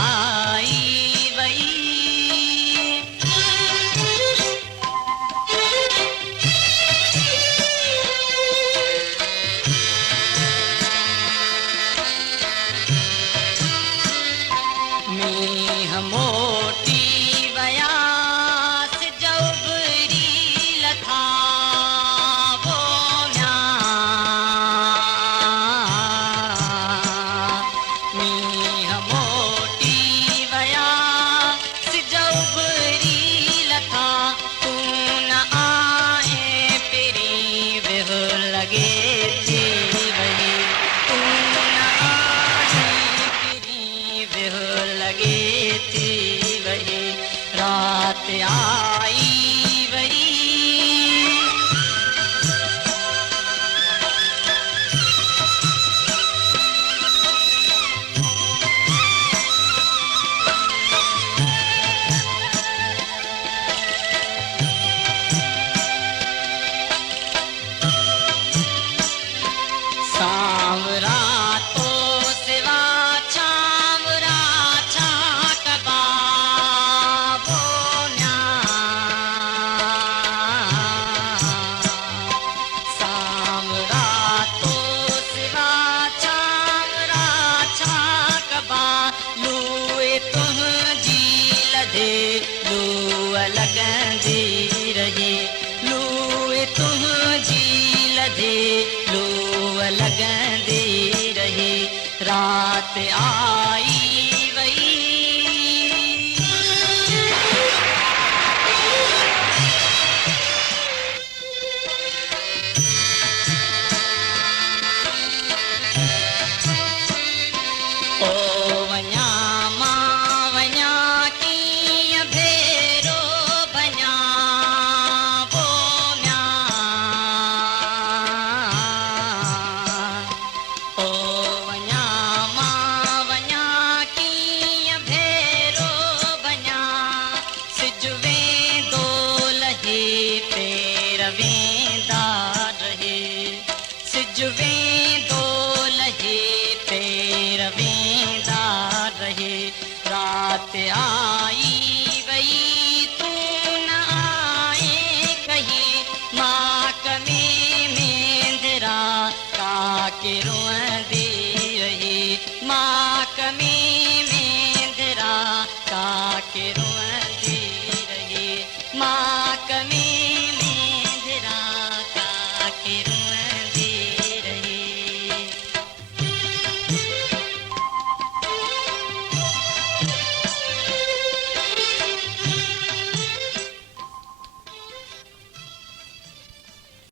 आई वही मीह मोटी वयास जौबरी लथा वो म्या मीह मोटी वयास जौबरी लथा तू न आए पेरी वेह लगे थी वही तू न आए पेरी वेह लगे थी वही रात आई वही सांवरा तो सिवा छावरा छाक बाबो न्या सांवरा तो सिवा छावरा छाक बा लूए तुझी लधे लू लगंदी रही लूए तुझी लधे लू लगंदी रही रात आई वही ओ वञा मां वञा कीअं भेरो वञा वो म्या ओ वञा मां वञा कीअं भेरो वञा सिज वेंदो लहे पेर वेंदा रहे सिज वेंदो लहे पेर वेंदा रहे रात आई वही तू न आए कहीं माँ कमी मेंदरा का के रुअं